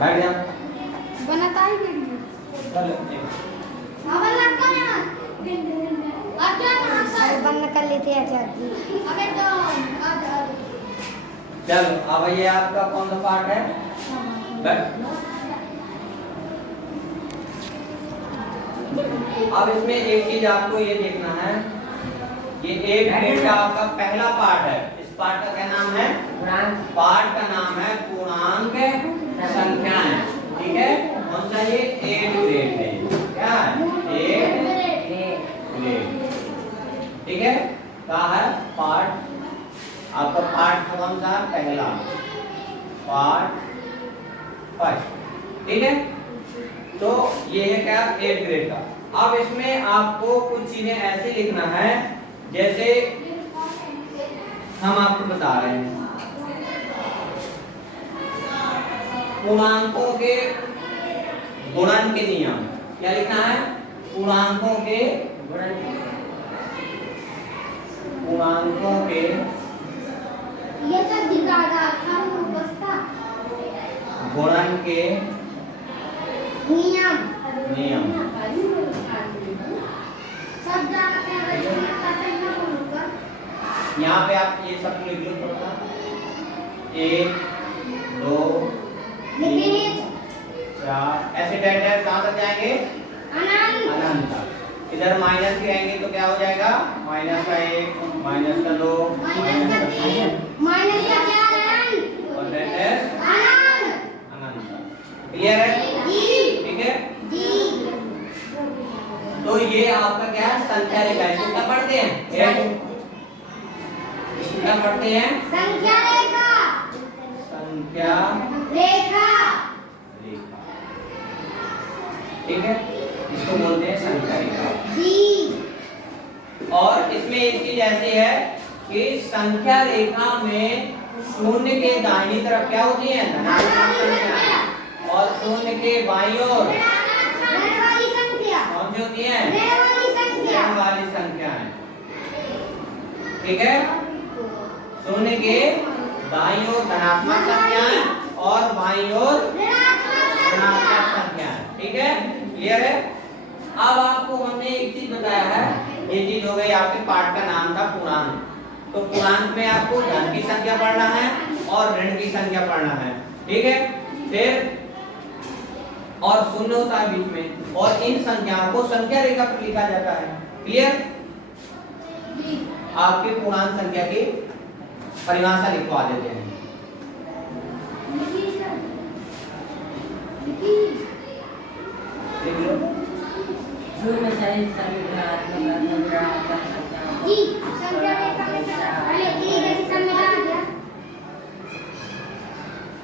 बैठ जा। बनाता ही वीडियो चल बंद कर लेते हैं चाची। अबे तो चलो अब ये आपका कौन सा पार्ट है? बैठ। अब इसमें एक चीज आपको ये देखना है, ये एक ग्रेड का आपका पहला पार्ट है। इस पार्ट का क्या नाम है? पार्ट का नाम है पूर्णांक संख्याएं। ठीक है, कौन सा ये? 8 ग्रेड है। क्या है? 8 ग्रेड। ठीक है, क्या है? पार्ट आपका पार्ट कौन सा? पहला पार्ट फर्स्ट। ठीक है, तो ये है क्या? 8 ग्रेड का। अब इसमें आपको कुछ चीजें ऐसे लिखना है जैसे हम आपको बता रहे हैं पूर्णांकों के गुणन के नियम। क्या लिखना है? पूर्णांकों के ये सब दिखागा था बस्ता गुणन के नियम सब जानते हैं। यहाँ पे आप ये सब लिख लो थोड़ा। 1 2 3 4 ऐसे डैश कहाँ तक जाएंगे? अनंत तक। इधर माइनस गिराएंगे तो क्या हो जाएगा? -1 -2 माइनस का क्या है? और डैश अनंत। क्लियर है? ठीक है, तो ये आपका क्या है? संख्या रेखा। इसको क्या पढ़ते हैं? क्या पढ़ते हैं? संख्या रेखा ठीक है, इसको बोलते हैं संख्या रेखा। और इसमें एक चीज ऐसी है कि संख्या रेखा में शून्य के दाहिनी तरफ क्या होती है? धनात्मक संख्या, और शून्य के बाईं ओर कौन सी होती है? ऋण वाली संख्याएं। ठीक है, शून्य के दाईं ओर धनात्मक संख्याएं और बाईं ओर ऋणात्मक संख्याएं। ठीक है, क्लियर है? अब आपको हमने एक चीज बताया है, ये चीज हो गई आपके पाठ का नाम था पूर्णांक। तो पूर्णांक में आपको धन की संख्या पढ़ना है और ऋण की संख्या पढ़ना है। ठीक है, फिर और शून्य होता है बीच में, और इन संख्याओं को संख्या रेखा पर लिखा जाता है। क्लियर? आपके पूर्णांक संख्या की परिभाषा लिखवा देते हैं। लिख लो। संख्या रेखा में पहले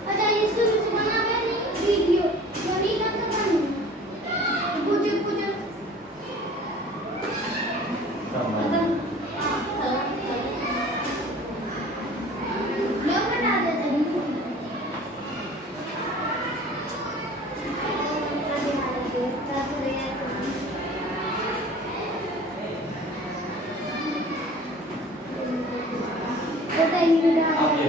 अच्छा ये शुरू से बना है वीडियो तो नहीं करता कुछ लोग बता देते हैं। आप ये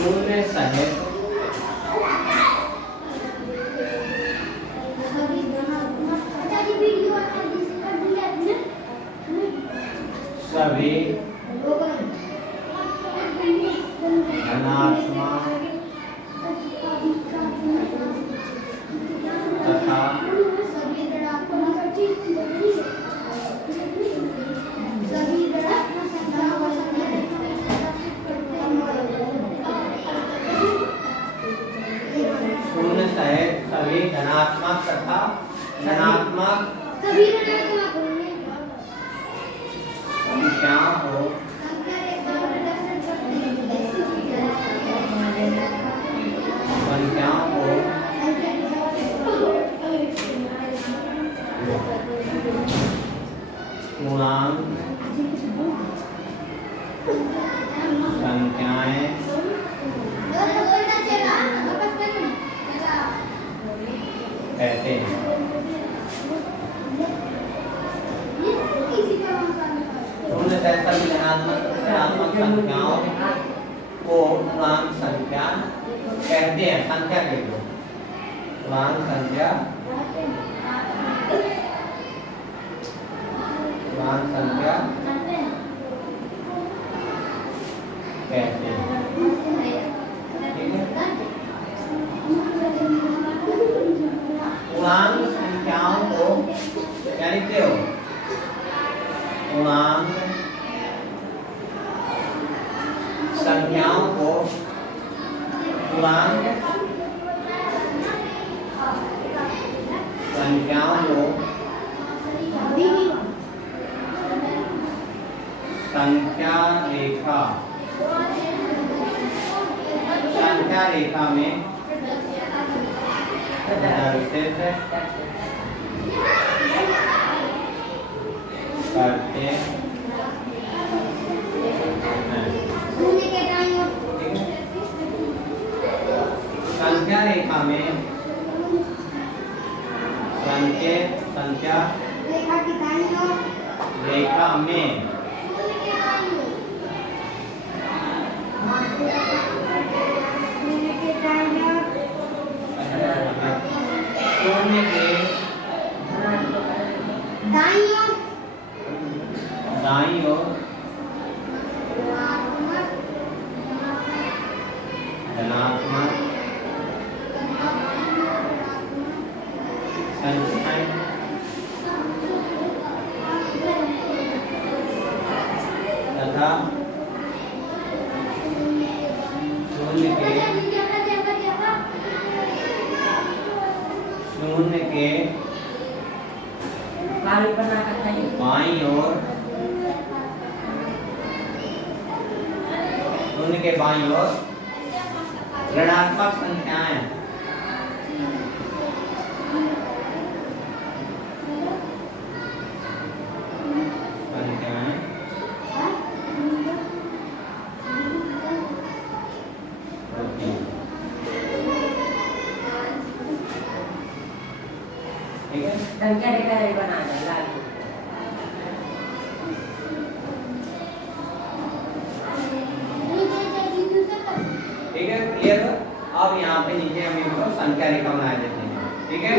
शून्य सहित सभी धनात्मक तथा शून्य सहित सभी धनात्मक तथा धनात्मक संख्याओं को संख्याएं कहते हैं। शून्य से सभी धनात्मक संख्याओं को पूर्णांक संख्या कहते हैं। संख्या कह दो, पूर्णांक संख्या, पूर्णांक संख्या कहते हैं। ठीक है, पूर्णांक संख्याओं को क्या लिखते हो? पूर्णांक संख्याओं को पूर्णांक संख्याओं को संख्या रेखा में प्रदर्शित करते हैं। संख्या रेखा में संख्या रेखा में शून्य के दाईं ओर धनात्मक संख्याएं तथा शून्य के बाईं ओर शून्य के बाईं ओर ऋणात्मक संख्याएं संख्या रेखा बना दे लाल। ठीक है, क्लियर? अब यहाँ पे नीचे हम इनको संख्या रेखा बना देते हैं। ठीक है,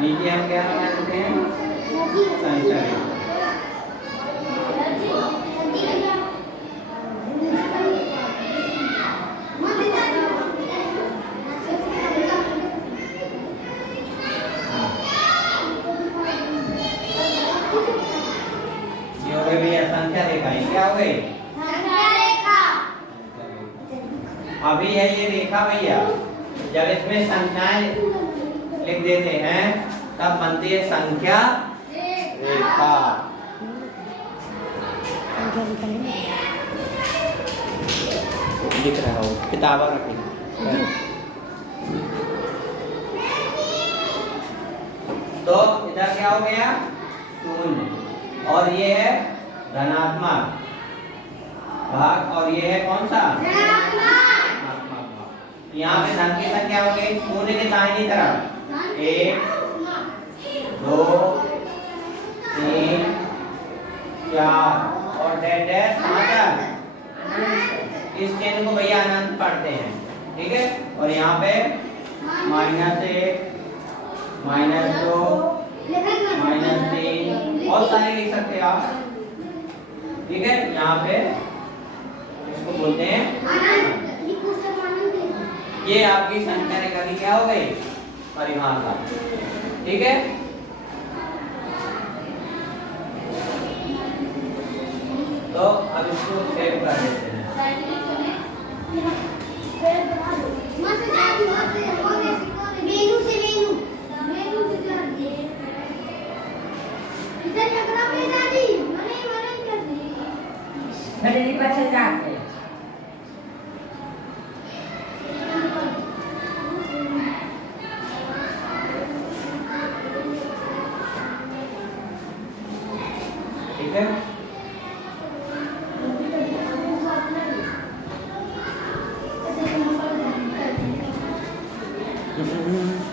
नीचे हम क्या बना देते हैं? संख्या रेखा। संख्या रेखा क्या हो गई? संख्या रेखा। अभी है ये रेखा भैया, जब इसमें संख्याएं लिख देते हैं तब बनती है संख्या रेखा। लिख रहा हूँ, किताबा रखें। तो इधर क्या हो गया? शून्य, और ये है धनात्मक भाग, और ये है कौन सा? ऋणात्मक। यहाँ पे धन की संख्या हो गई शून्य के दाहिनी तरफ 1 2 3 4 और डैश कहाँ तक? इस चिन्ह को भैया अनंत पढ़ते हैं। ठीक है, और यहाँ पे -1 -2 -3 बहुत सारे लिख सकते हैं आप। ठीक है, यहाँ पे इसको बोलते हैं ये आपकी संख्या रेखा की क्या हो गई? परिभाषा। ठीक है, तो अब इसको सेव कर देते हैं। बड़े पाछे जाते ठीक है, है